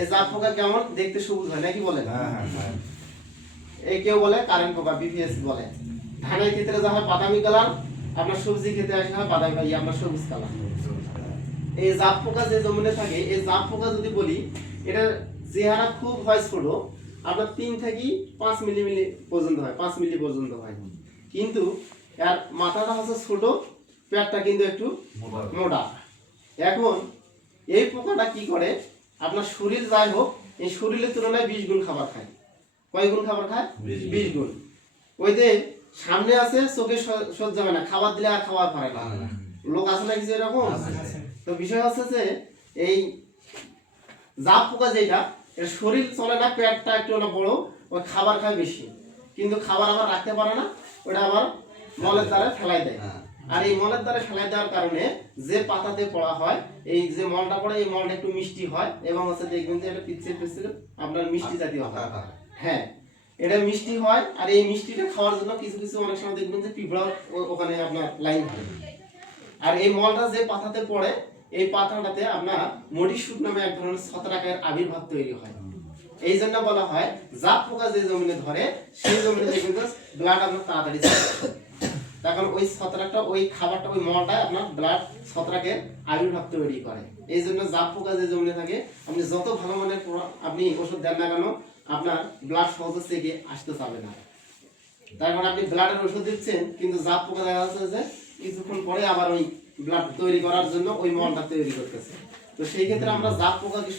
এই জাপ পোকা কেমন দেখতে সবুজ হয় নাকি বলেন? হ্যাঁ। এই কেউ বলে কারেন্ট পোকা, বিপিএস বলে। ধানের ক্ষেত্রে যা হয় বাদামি কালার, আপনার সবজি খেতে আসে হয় বাদামি ভাই আপনার সবুজ কালার। এই জাপ পোকা যে জমিনে থাকে, এই জাপ পোকা যদি বলি এটার চেহারা খুব হয় ছোট, আপনার 3 থেকে 5 মিলি পর্যন্ত হয়, 5 মিলি পর্যন্ত হয়। কিন্তু এর মাথাটা হচ্ছে ছোট, পেটটা কিন্তু একটু মোটা। এখন এই পোকাটা কি করে, আপনার শরীর যাই হোক এই শরীরের তুলনায় 20 গুণ খাবার খায়। কয় গুণ খাবার খায়? 20 গুণ। ওই যে সামনে আছে চোখে সহ্য হবে না, খাবার দিলে আর খাবার পারে না। লোক আছে না কিছু এরকম? তো বিষয় হচ্ছে যে এই জাপ পোকা যেটা, এর শরীর চলে না, পেটটা একটু বড়, ওই খাবার খায় বেশি, কিন্তু খাবার আবার রাখতে পারে না, ওটা আবার মলের দ্বারা ফেলাই দেয়। আর এই মলের দ্বারা ফেলাই দেওয়ার কারণে যে পাতাতে পড়া হয়, এই যে মলটা পড়ে এই মলটা একটু মিষ্টি হয় এবং হচ্ছে দেখবেন যে এটা পিচ্ছিল আপনার মিষ্টি জাতীয় হয়। হ্যাঁ, এটা মিষ্টি হয়। আর এই মিষ্টিটা খাওয়ার জন্য কিছু কিছু অনেক সময় দেখবেন যে পিঁপড়া ওখানে আপনার লাইন হয়। আর এই মলটা যে পাতাতে পড়ে, এই পাতাটাতে আপনার মডিশুট নামে এক ধরনের ছত্রাকের আবির্ভাব তৈরি হয়। এই জন্য বলা হয় জাপ পোকা যে জমিনে ধরে সেই জমিনে দেখবেন যে ব্লাড আপনার তাড়াতাড়ি চলে। তখন ওই ছত্রাকটা, ওই খাবারটা, ওই মলটা আপনার ব্লাড ছত্রাকের আবির্ভাব তৈরি করে। এই জন্য জাপ পোকা যে জমিনে থাকে, আপনি যত ভালো মানের আপনি ওষুধ দেন না কেন, আপনার ব্লাড সহজে থেকে আসতে চাবে না। তারপর আপনি ব্লাডের ওষুধ দিচ্ছেন, কিন্তু জাপ পোকা দেখা যাচ্ছে যে কিছুক্ষণ পরে আবার ওই ব্লাড তৈরি করার জন্য ওই মলটা তৈরি করতেছে। তো সেই ক্ষেত্রে আমরা জাপ পোকাকে